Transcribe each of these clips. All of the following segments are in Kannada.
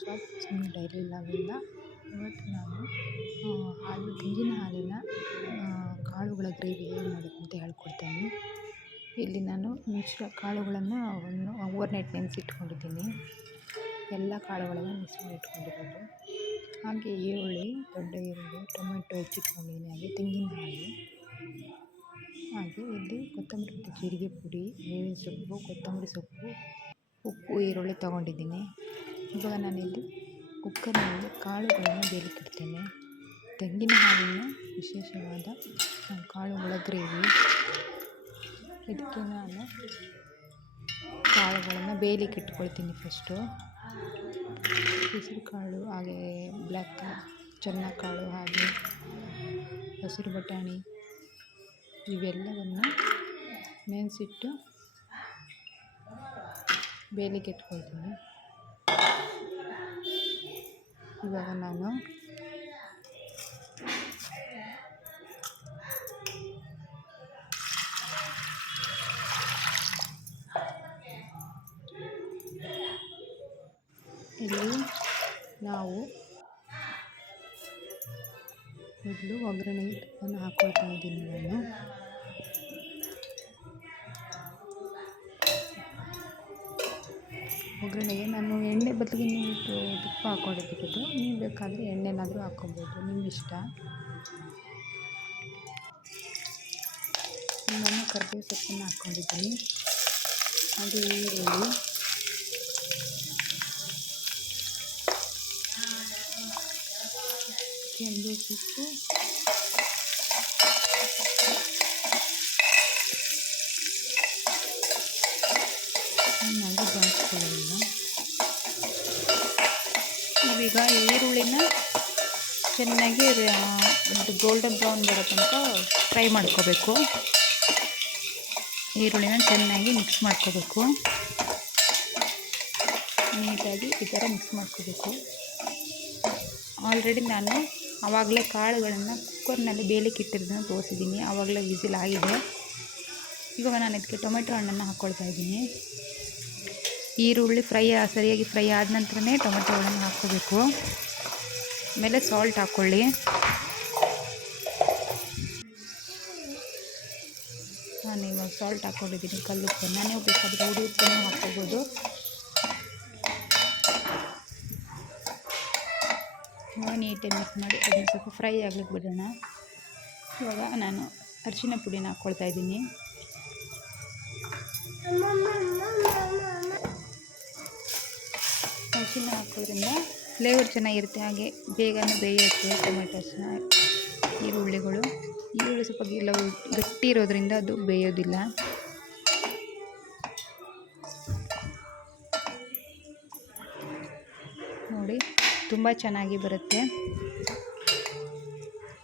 ಸ್ವಾತಿ ಸುಮ್ಮನೆ ಡೈಲಿ ಲಾಗಿಂದ ಇವತ್ತು ನಾನು ತೆಂಗಿನ ಹಾಲಿನ ಕಾಳುಗಳ ಗ್ರೇವಿ ಹೇಗೆ ಮಾಡೋದು ಅಂತ ಹೇಳ್ಕೊಡ್ತೇನೆ. ಇಲ್ಲಿ ನಾನು ಕಾಳುಗಳನ್ನು ಓವರ್ನೈಟ್ ನೆನೆಸಿಟ್ಕೊಂಡಿದ್ದೀನಿ. ಎಲ್ಲ ಕಾಳುಗಳನ್ನು ಮಿಕ್ಸ್ ಮಾಡಿ ಇಟ್ಕೊಂಡಿರೋದು. ಹಾಗೆ ಈರುಳ್ಳಿ, ದೊಡ್ಡ ಈರುಳ್ಳಿ, ಟೊಮೆಟೊ ಹೆಚ್ಚಿಟ್ಕೊಂಡಿದ್ದೀನಿ. ಹಾಗೆ ತೆಂಗಿನ ಹಾಲು, ಹಾಗೆ ಇಲ್ಲಿ ಕೊತ್ತಂಬರಿ ಮತ್ತು ಜೀರಿಗೆ ಪುಡಿ, ಬೇವಿನ ಸೊಪ್ಪು, ಕೊತ್ತಂಬರಿ ಸೊಪ್ಪು, ಉಪ್ಪು, ಈರುಳ್ಳಿ ತೊಗೊಂಡಿದ್ದೀನಿ. ಇವಾಗ ನಾನಿಲ್ಲಿ ಕುಕ್ಕರ್ನಲ್ಲಿ ಕಾಳುಗಳನ್ನು ಬೇಯಲಿಕ್ಕಿಡ್ತೇನೆ. ತೆಂಗಿನ ಹಾಲಿನ ವಿಶೇಷವಾದ ಕಾಳುಗಳ ಗ್ರೇವಿ. ಇದಕ್ಕೆ ನಾನು ಕಾಳುಗಳನ್ನು ಬೇಯಲಿಕ್ಕೆ ಇಟ್ಕೊಳ್ತೀನಿ. ಫಸ್ಟು ಹೆಸರು ಕಾಳು, ಹಾಗೆ ಚೆನ್ನ ಕಾಳು, ಹಾಗೆ ಹಸಿರು ಬಟಾಣಿ ಇವೆಲ್ಲವನ್ನು ನೆನೆಸಿಟ್ಟು ಬೇಯಲಿಕ್ಕೆ ಇಟ್ಕೊಳ್ತೀನಿ. ಇವಾಗ ನಾನು ಇಲ್ಲಿ ಮೊದಲು ಒಗ್ಗರಣೆಯನ್ನು ಹಾಕ್ಕೊಳ್ತಾ ಇದ್ದೀನಿ. ಒಗ್ಗರಣೆಗೆ ನಾನು ಎಣ್ಣೆ ಬದಲಿಗೆ ನೀವು ತುಪ್ಪ ಹಾಕ್ಕೊಂಡಿದ್ದು. ನೀವು ಬೇಕಾದರೆ ಎಣ್ಣೆನಾದರೂ ಹಾಕ್ಕೊಬೋದು, ನಿಮ್ಮ ಇಷ್ಟ. ನಾನು ಕರಿಬೇವು ಸೊಪ್ಪನ್ನು ಹಾಕ್ಕೊಂಡಿದ್ದೀನಿ. ಹಾಗೆ ಈರುಳ್ಳಿ, ಕೆಂಪು ಸೊಪ್ಪು, ಚೆನ್ನಾಗಿ ಬಾಡಿಸ್ಕೊಳ್ಳೋದಿಲ್ಲ. ನೀವೀಗ ಈರುಳ್ಳಿನ ಚೆನ್ನಾಗಿ ಗೋಲ್ಡನ್ ಬ್ರೌನ್ ಬರೋ ತನಕ ಫ್ರೈ ಮಾಡ್ಕೋಬೇಕು. ಈರುಳ್ಳಿನ ಚೆನ್ನಾಗಿ ಮಿಕ್ಸ್ ಮಾಡ್ಕೋಬೇಕು. ನೀಟಾಗಿ ಈ ಥರ ಮಿಕ್ಸ್ ಮಾಡ್ಕೋಬೇಕು. ಆಲ್ರೆಡಿ ನಾನು ಆವಾಗಲೇ ಕಾಳುಗಳನ್ನು ಕುಕ್ಕರ್ನಲ್ಲಿ ಬೇಯಲಿಕ್ಕೆ ಇಟ್ಟಿರೋದನ್ನು ತೋರಿಸಿದ್ದೀನಿ. ಆವಾಗಲೇ ವಿಸಿಲ್ ಆಗಿದೆ. ಇವಾಗ ನಾನು ಇದಕ್ಕೆ ಟೊಮೆಟೊ ಹಣ್ಣನ್ನು ಹಾಕ್ಕೊಳ್ತಾ ಇದ್ದೀನಿ. ಈರುಳ್ಳಿ ಸರಿಯಾಗಿ ಫ್ರೈ ಆದ ನಂತರನೇ ಟೊಮೆಟೊಗಳನ್ನು ಹಾಕ್ಕೋಬೇಕು. ಆಮೇಲೆ ಸಾಲ್ಟ್ ಹಾಕ್ಕೊಳ್ಳಿ. ನಾನು ಇವಾಗ ಸಾಲ್ಟ್ ಹಾಕ್ಕೊಂಡಿದ್ದೀನಿ, ಕಲ್ಲುಪ್ಪನ್ನು. ನೀವು ಬೇಕಾದರೆ ಹುಡಿ ಉಪ್ಪನ್ನು ಹಾಕ್ಕೋಬೋದು. ನೀಟಾಗಿ ಮಿಕ್ಸ್ ಮಾಡಿ ಅದನ್ನು ಸ್ವಲ್ಪ ಫ್ರೈ ಆಗ್ಲಿಕ್ಕೆ ಬಿಡೋಣ. ಇವಾಗ ನಾನು ಅರಿಶಿನ ಪುಡಿನ ಹಾಕ್ಕೊಳ್ತಾ ಇದ್ದೀನಿ. ಅರಿಶಿನ ಹಾಕೋದ್ರಿಂದ ಫ್ಲೇವರ್ ಚೆನ್ನಾಗಿರುತ್ತೆ, ಹಾಗೆ ಬೇಗನೆ ಬೇಯುತ್ತೆ. ಟೊಮೆಟೊಸ್ನ ಈರುಳ್ಳಿ ಸ್ವಲ್ಪ ಗಟ್ಟಿ ಇರೋದ್ರಿಂದ ಅದು ಬೇಯೋದಿಲ್ಲ. ನೋಡಿ, ತುಂಬ ಚೆನ್ನಾಗಿ ಬರುತ್ತೆ.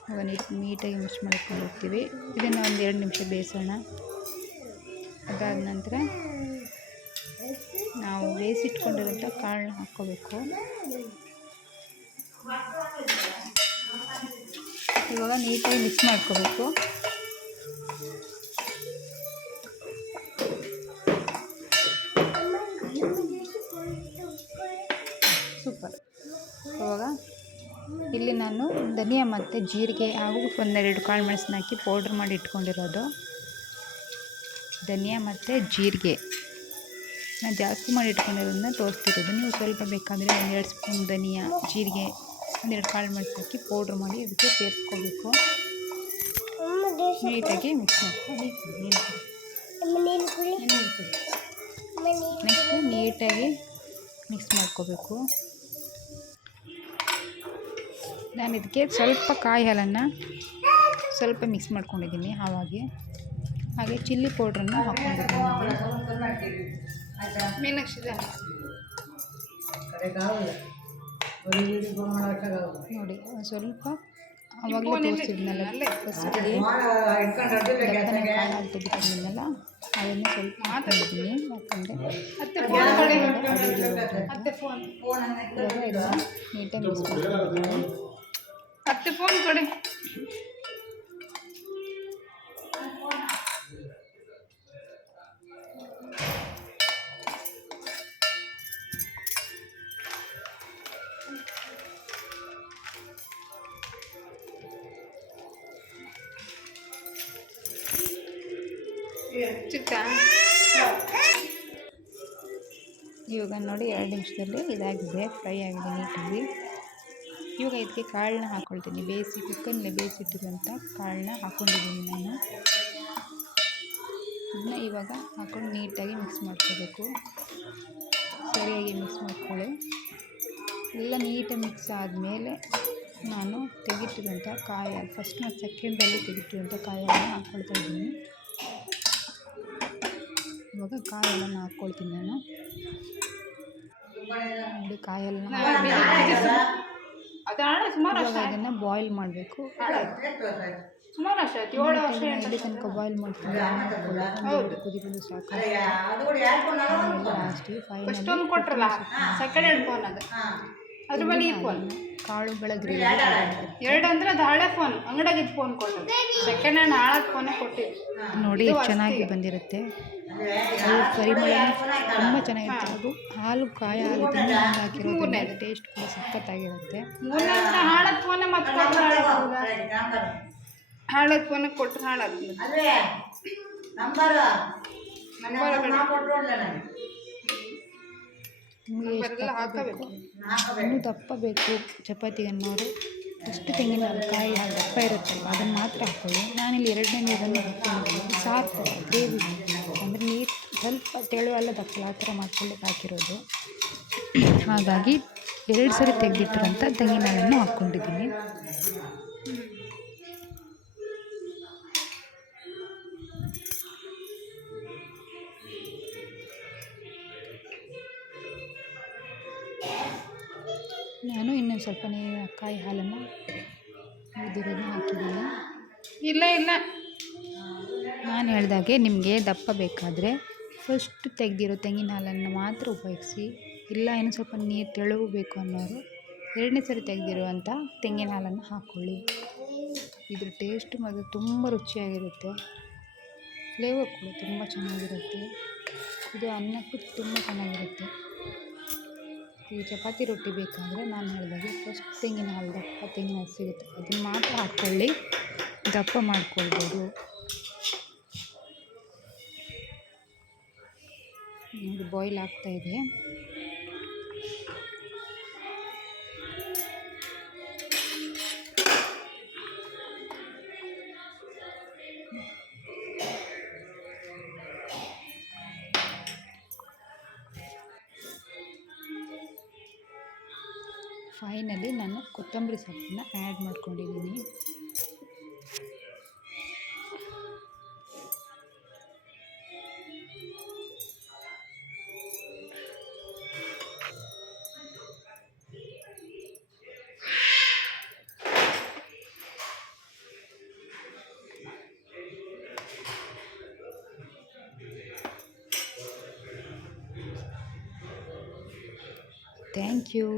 ಇವಾಗ ನೀಟಾಗಿ ಮಿಕ್ಸ್ ಮಾಡ್ಕೊಂಡು ಹೋಗ್ತೀವಿ. ಇದನ್ನು ಒಂದು 2 ನಿಮಿಷ ಬೇಯಿಸೋಣ. ಅದಾದ ನಂತರ ನಾವು ಬೇಯಿಸಿಟ್ಕೊಂಡಿರೋಂಥ ಕಾಳನ್ನ ಹಾಕ್ಕೋಬೇಕು. ಇವಾಗ ನೀಟಾಗಿ ಮಿಕ್ಸ್ ಮಾಡ್ಕೋಬೇಕು. ಸೂಪರ್. ಇವಾಗ ಇಲ್ಲಿ ನಾನು ಧನಿಯಾ ಮತ್ತು ಜೀರಿಗೆ ಹಾಗೂ 1-2 ಕಾಳು ಮೆಣಸನ್ನ ಹಾಕಿ ಪೌಡ್ರ್ ಮಾಡಿ ಇಟ್ಕೊಂಡಿರೋದು. ಧನಿಯಾ ಮತ್ತು ಜೀರಿಗೆ ನಾನು ಜಾಸ್ತಿ ಮಾಡಿ ಇಟ್ಕೊಂಡಿರೋದನ್ನ ತೋರಿಸ್ತಿರೋದು. ನೀವು ಸ್ವಲ್ಪ ಬೇಕಾದರೆ 1-2 ಸ್ಪೂನ್ ಧನಿಯಾ, ಜೀರಿಗೆ, 1-2 ಕಾಳು ಮೆಣಸು ಹಾಕಿ ಪೌಡ್ರ್ ಮಾಡಿ ಅದಕ್ಕೆ ಸೇರಿಸ್ಕೋಬೇಕು. ನೀಟಾಗಿ ಮಿಕ್ಸ್ ಮಾಡ್ಕೊಂಡು ನೆಕ್ಸ್ಟ್ ನೀಟಾಗಿ ಮಿಕ್ಸ್ ಮಾಡ್ಕೋಬೇಕು. ನಾನು ಇದಕ್ಕೆ ಸ್ವಲ್ಪ ಕಾಯಿ ಹಾಲನ್ನು ಸ್ವಲ್ಪ ಮಿಕ್ಸ್ ಮಾಡ್ಕೊಂಡಿದ್ದೀನಿ ಹಾಗೆ ಚಿಲ್ಲಿ ಪೌಡ್ರನ್ನು ಹಾಕ್ಕೊಂಡಿದ್ದೀನಿ. ನೋಡಿ, ಸ್ವಲ್ಪ ಆವಾಗಲೇ ತೋರಿಸಿದ್ನಲ್ಲ ಫಸ್ಟಿಗೆ ಕಾಯಿ ಹಾಲು ತೆಗಿತಿದ್ನಲ್ಲ, ಅದನ್ನು ಸ್ವಲ್ಪ ಹಾಕೊಂಡಿದ್ದೀನಿ. ಯಾಕಂದರೆ ನೀಟಾಗಿ ಮಿಕ್ಸ್ ಮಾಡ್ಕೊಂಡಿದ್ದೀನಿ. ಇವಾಗ ನೋಡಿ 2 ನಿಮಿಷದಲ್ಲಿ ಇದಾಗಿದೆ, ಫ್ರೈ ಆಗಿದೆ ನೀಟಾಗಿ. ಇವಾಗ ಇದಕ್ಕೆ ಕಾಳನ್ನ ಹಾಕ್ಕೊಳ್ತೀನಿ. ಕುಕ್ಕರ್ನಲ್ಲಿ ಬೇಯಿಸಿಟ್ಟಿರುವಂಥ ಕಾಳನ್ನ ಹಾಕ್ಕೊಂಡಿದ್ದೀನಿ ನಾನು. ಅದನ್ನ ಇವಾಗ ಹಾಕ್ಕೊಂಡು ನೀಟಾಗಿ ಮಿಕ್ಸ್ ಮಾಡ್ಕೋಬೇಕು. ಸರಿಯಾಗಿ ಮಿಕ್ಸ್ ಮಾಡ್ಕೊಳ್ಳಿ. ಎಲ್ಲ ನೀಟಾಗಿ ಮಿಕ್ಸ್ ಆದಮೇಲೆ ನಾನು ತೆಗಿಟ್ಟಿರುವಂಥ ಕಾಯಿ ಫಸ್ಟ್ ಮತ್ತು ಸೆಕೆಂಡಲ್ಲಿ ತೆಗಿಟ್ಟಿರುವಂಥ ಕಾಯನ್ನು ಹಾಕ್ಕೊಳ್ತಾ ಇದ್ದೀನಿ. ಇವಾಗ ಕಾಯೆಲ್ಲ ಹಾಕ್ಕೊಳ್ತೀನಿ ನಾನು. ನೋಡಿ ಕಾಯೆಲ್ಲ ಅದನ್ನು ಬಾಯ್ಲ್ ಮಾಡಬೇಕು. ಇಲ್ಲಿ ತನಕ ಬಾಯ್ಲ್ ಮಾಡ್ತೀನಿ. ಕುದಿಗಳು ಸಾಕು. ಲಾಸ್ಟಿಗೆ ಕಾಳುಗಳ ಗ್ರೇವಿ. 2 ಅಂದರೆ ಅದು ಹಳೆ ಫೋನ್, ಅಂಗಡಿಯಾಗಿದ್ದು ಫೋನ್ ಕೊಟ್ಟು ಸೆಕೆಂಡ್ ಹ್ಯಾಂಡ್ ಹಾಳಾದ ಫೋನೇ ಕೊಟ್ಟಿದ್ದು ನೋಡಿ. ಚೆನ್ನಾಗಿ ಬಂದಿರುತ್ತೆ. ಅದು ಪರಿಮಳ ತುಂಬ ಚೆನ್ನಾಗಿರುತ್ತೆ. ಅದು ಕಾಯಿ ಹಾಲು ತಿಂದು ಹಾಕಿರೋದ್ರಿಂದ ಟೇಸ್ಟ್ ಕೂಡ ಸಖತ್ತಾಗಿರುತ್ತೆ. ಹಾಳಾದ ಫೋನೇ ಮತ್ತೆ ಹಾಳಾದ ಫೋನೇ ಕೊಟ್ಟು ಹಾಳಾದ ಇನ್ನೂ ದಪ್ಪ ಬೇಕು ಚಪಾತಿಗೆ ಅನ್ನೋರು ಎಷ್ಟು ತೆಂಗಿನ ಕಾಯಿ ದಪ್ಪ ಇರುತ್ತಲ್ವ ಅದನ್ನು ಮಾತ್ರ ಹಾಕ್ಕೊಳ್ಳಿ. ನಾನಿಲ್ಲಿ 2ನೇ ನೀರನ್ನು ಹಾಕ್ಕೊಂಡಿದ್ದೀನಿ. ಸಾಕು ಗ್ರೇವಿ ಅಂದರೆ ನೀರು ಸ್ವಲ್ಪ ತೆಳುವೆಲ್ಲ ದಪ್ಪಲ್ಲ ಆ ಥರ ಮಾಡ್ಕೊಳ್ಳಿಕ್ಕೆ ಹಾಕಿರೋದು. ಹಾಗಾಗಿ 2 ಸರಿ ತೆಗೆದಿಟ್ಟಿರೋಂಥ ತೆಂಗಿನ ಹಾಲನ್ನು ಹಾಕ್ಕೊಂಡಿದ್ದೀನಿ. ನಾನು ಇನ್ನೊಂದು ಸ್ವಲ್ಪ ಕಾಯಿ ಹಾಲನ್ನು ಉಳಿದಿರೋದನ್ನ ಹಾಕಿದ್ದೀನಿ. ಇಲ್ಲ ನಾನು ಹೇಳ್ದಾಗೆ ನಿಮಗೆ ದಪ್ಪ ಬೇಕಾದರೆ ಫಸ್ಟ್ ತೆಗೆದಿರೋ ತೆಂಗಿನ ಹಾಲನ್ನು ಮಾತ್ರ ಉಪಯೋಗಿಸಿ. ಇಲ್ಲ ಇನ್ನೂ ಸ್ವಲ್ಪ ನೀರು ತೆಳುವು ಬೇಕು ಅನ್ನೋರು 2ನೇ ಸರಿ ತೆಗೆದಿರುವಂಥ ತೆಂಗಿನ ಹಾಲನ್ನು ಹಾಕ್ಕೊಳ್ಳಿ. ಇದ್ರ ಟೇಸ್ಟ್ ಮತ್ತು ತುಂಬ ರುಚಿಯಾಗಿರುತ್ತೆ. ಫ್ಲೇವರ್ ಕೂಡ ತುಂಬ ಚೆನ್ನಾಗಿರುತ್ತೆ. ಇದು ಅನ್ನಕ್ಕೂ ತುಂಬ ಚೆನ್ನಾಗಿರುತ್ತೆ. ಈ ಚಪಾತಿ ರೊಟ್ಟಿ ಬೇಕಾದರೆ ನಾನು ಹೇಳಿದಾಗೆ ಫಸ್ಟ್ ತೆಂಗಿನ ಹಾಲು ದಪ್ಪ ತೆಂಗಿನ ಹಾಲು ಸಿಗುತ್ತೆ, ಅದನ್ನು ಮಾತ್ರ ಹಾಕ್ಕೊಳ್ಳಿ. ದಪ್ಪ ಮಾಡ್ಕೊಳ್ಬೋದು. ನೋಡಿ ಬಾಯ್ಲ್ ಆಗ್ತಾಯಿದೆ. ಫೈನಲಿ ನಾನು ಕೊತ್ತಂಬರಿ ಸೊಪ್ಪನ್ನು ಆ್ಯಡ್ ಮಾಡ್ಕೊಂಡಿದ್ದೀನಿ. Thank you.